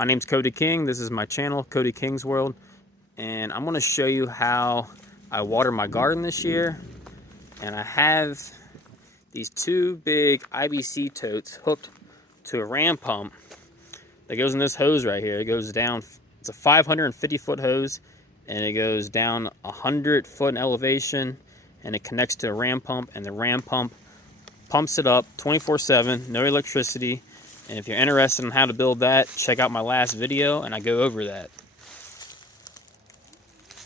My name's Cody King. This is my channel, Cody King's World, and I'm going to show you how I water my garden this year. And I have these two big IBC totes hooked to a ram pump that goes in this hose right here. It goes down, it's a 550-foot hose, and it goes down 100-foot in elevation, and it connects to a ram pump, and the ram pump pumps it up 24/7, no electricity. And if you're interested in how to build that, check out my last video and I go over that.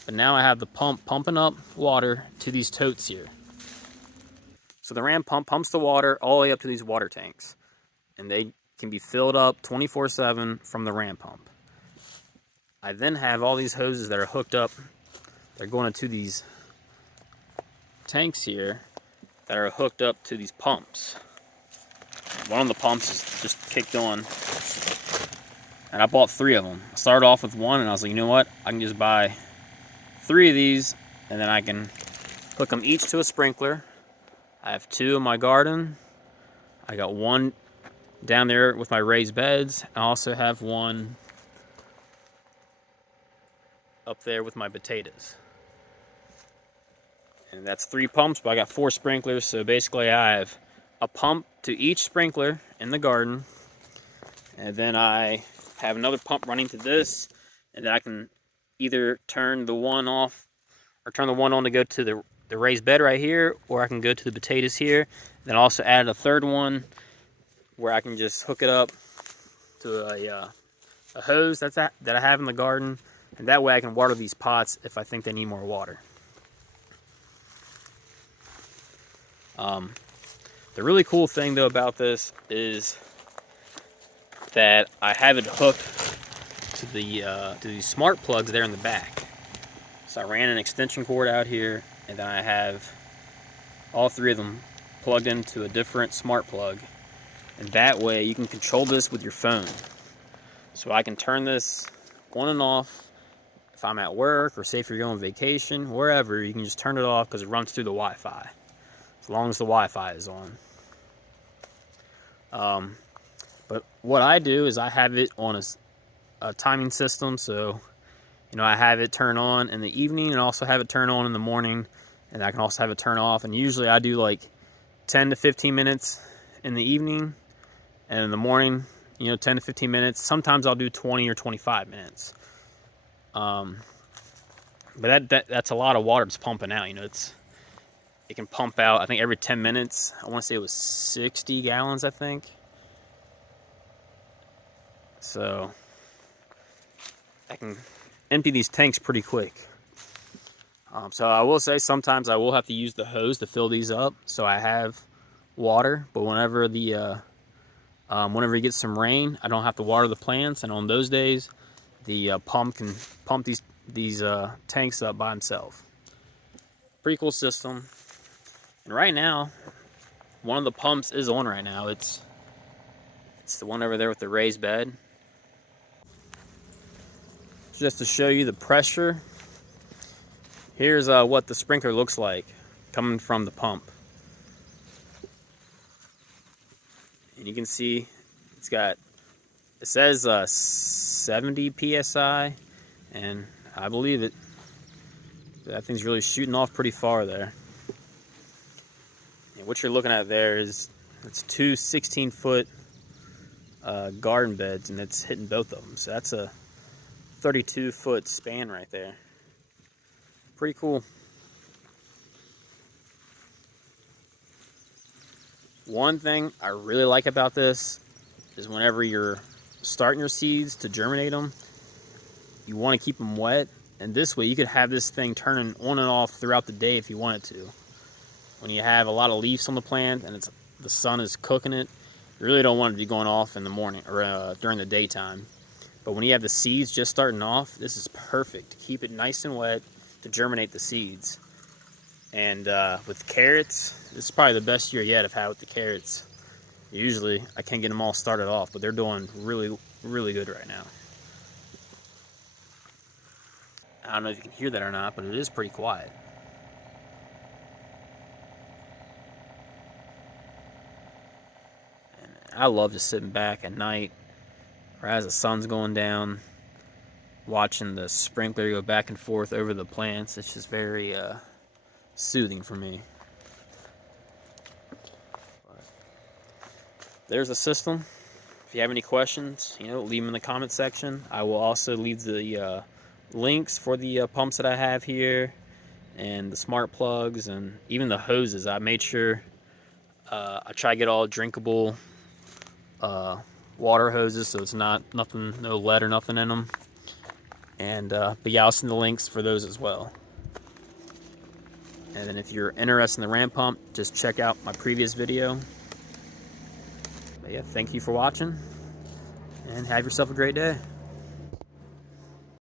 But now I have the pump pumping up water to these totes here. So the ram pump pumps the water all the way up to these water tanks, and they can be filled up 24/7 from the ram pump. I then have all these hoses that are hooked up. They're going into these tanks here that are hooked up to these pumps. One of the pumps is just kicked on, and I bought 3 of them. I started off with one, and I was like, you know what? I can just buy 3 of these, and then I can hook them each to a sprinkler. I have 2 in my garden. I got 1 down there with my raised beds. I also have 1 up there with my potatoes. And that's 3 pumps, but I got 4 sprinklers, so basically I have a pump to each sprinkler in the garden, and then I have another pump running to this, and then I can either turn the one off or turn the one on to go to the raised bed right here, or I can go to the potatoes here. Then I also added a third one where I can just hook it up to a hose that I have in the garden, and that way I can water these pots if I think they need more water. The really cool thing though about this is that I have it hooked to these smart plugs there in the back. So I ran an extension cord out here, and then I have all 3 of them plugged into a different smart plug, and that way you can control this with your phone. So I can turn this on and off if I'm at work, or say if you're going on vacation, wherever, you can just turn it off because it runs through the Wi-Fi, as long as the Wi-Fi is on. But what I do is I have it on a timing system, so I have it turn on in the evening and also have it turn on in the morning, and I can also have it turn off. And usually I do like 10 to 15 minutes in the evening, and in the morning 10 to 15 minutes. Sometimes I'll do 20 or 25 minutes. But that's a lot of water that's pumping out. It can pump out, I think, every 10 minutes. I want to say it was 60 gallons, I think. So I can empty these tanks pretty quick. So I will say sometimes I will have to use the hose to fill these up, so I have water. But whenever whenever you get some rain, I don't have to water the plants, and on those days, the pump can pump these tanks up by himself. Pretty cool system. And right now, one of the pumps is on right now. It's the one over there with the raised bed. Just to show you the pressure, here's what the sprinkler looks like coming from the pump. And you can see it says 70 psi, and I believe it. That thing's really shooting off pretty far there. And what you're looking at there it's 2 16-foot garden beds, and it's hitting both of them. So that's a 32-foot span right there. Pretty cool. One thing I really like about this is whenever you're starting your seeds to germinate them, you want to keep them wet, and this way you could have this thing turning on and off throughout the day if you wanted to. When you have a lot of leaves on the plant and the sun is cooking it, you really don't want it to be going off in the morning or during the daytime. But when you have the seeds just starting off, this is perfect to keep it nice and wet to germinate the seeds. And with carrots, this is probably the best year yet I've had with the carrots. Usually I can't get them all started off, but they're doing really, really good right now. I don't know if you can hear that or not, but it is pretty quiet. And I love just sitting back at night or as the sun's going down, watching the sprinkler go back and forth over the plants. It's just very soothing for me. But there's the system. If you have any questions, leave them in the comment section. I will also leave the links for the pumps that I have here, and the smart plugs, and even the hoses. I made sure I try to get all drinkable water hoses, so it's no lead or nothing in them. And but yeah, I'll send the links for those as well. And then if you're interested in the ram pump, just check out my previous video. But yeah, thank you for watching, and have yourself a great day.